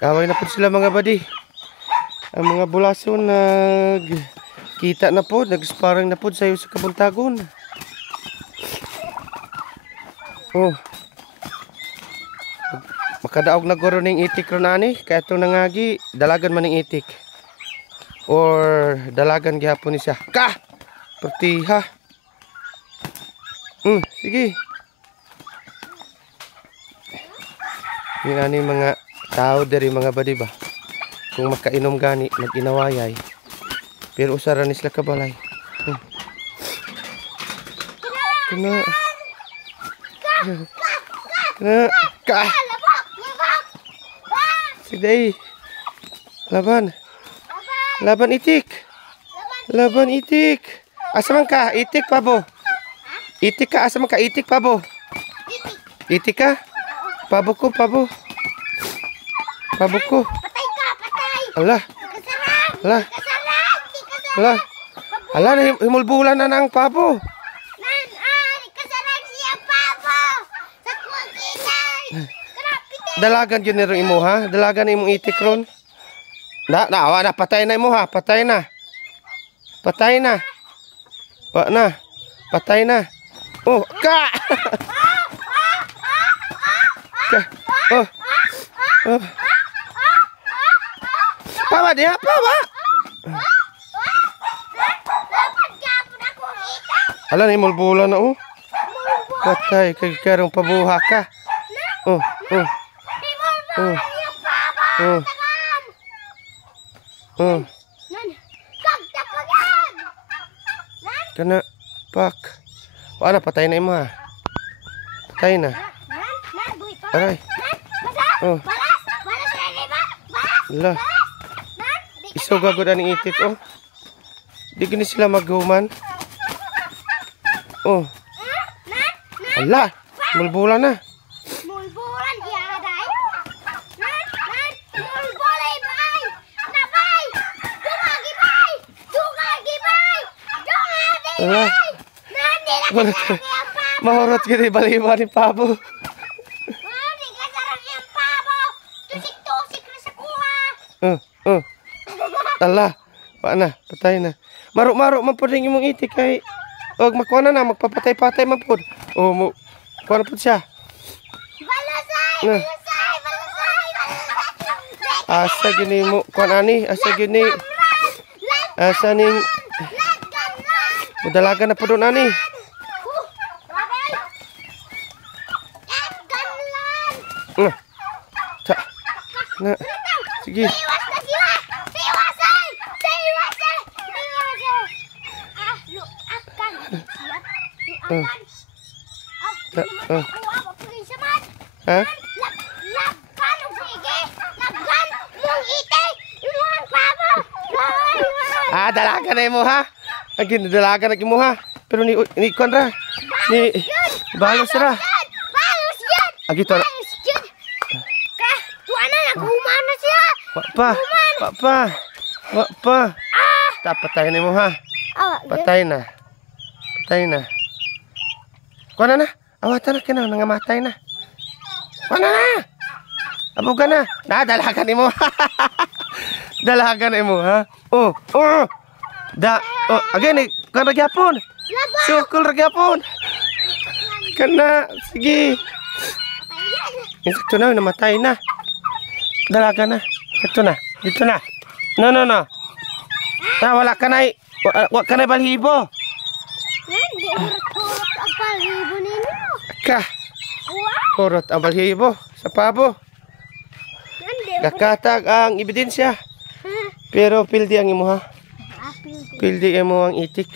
Away na po sila mga badi. Ang mga bulason kita na po, nagsparang na po sayo sa kabuntagon. Oh. Makadaog na guro ning itik ron ani, kaya ito nangagi, dalagan man ning itik. Or dalagan gihapon ni siya. Ka! Pertiha. Sige. Yun ani mga tao dari mga badi ba. Kung makainom gani, mag-inawayay. Pero usaran ni sila kabalay. Kana. Ka. Sige. Laban. Laban itik. Laban itik. Asa man ka? Itik pabo. Itik ka, asa man ka? Itik pabo. Itik ka? Pabo ko, pabo. Pabo ko. Patay ka, patay. Ala. Ala. Ala. Ala, himulbulan na ng pabo. Dalagan yun nirong imo ha? Dalagan imong itik ron? Awa na, patay na imo ha? Patay na. Patay na. Wa na. Patay na. Oh, ka! Ka. Oh. Oh. Pawa diha, pawa. Ala, himulbulan na oh. Patay, kagkarong pabuha ka. Oh, oh. Oh. Oh. Oh. Kana pak. Wala patay na imo ha. Patay na. Aray. Oh. Ala. Iso gagod ang itik oh. Di gini sila maghuman. Oh. Ala, mulbulan na. Ala. Mahurot gini baliwa ni pabo. Ala. Wa na, patay na. Maruk-maruk man pud ning imong itik kay og makuha na magpapatay-patay man pud. Oh, mo kuha na pud siya. Balasay, balasay. Asa gini mo kuha ani? Asa gini? Asa ning dalagan na po doon, ani. Sige. Ha? Dalagan na mo ha? Agin dalaga na mo ha. Pero ni konra. Ni balos ra. Balos yan. Agito na. Tuan na naghuman na siya. Wa pa. Patay na mo ha. Patay na. Patay na. Kuha na. Awatan na kina nangamatay na. Kuha na. Abugan na. Dalagan ni mo. Dalagan ni mo ha. Oh. Again, kan ragyapon. Sukul ragyapon. Kana, sige. Ito na, namatay na. Dalaga na. Ito na, dito na. No. Wala ka na, wala ka na balhibo. Hindi, kurot ang balhibo ninyo. Ka. Kurot ang balhibo sa pabo. Kakatag ang ebidensya. Pero pildi ang imo ha. Pildi mo ang itik.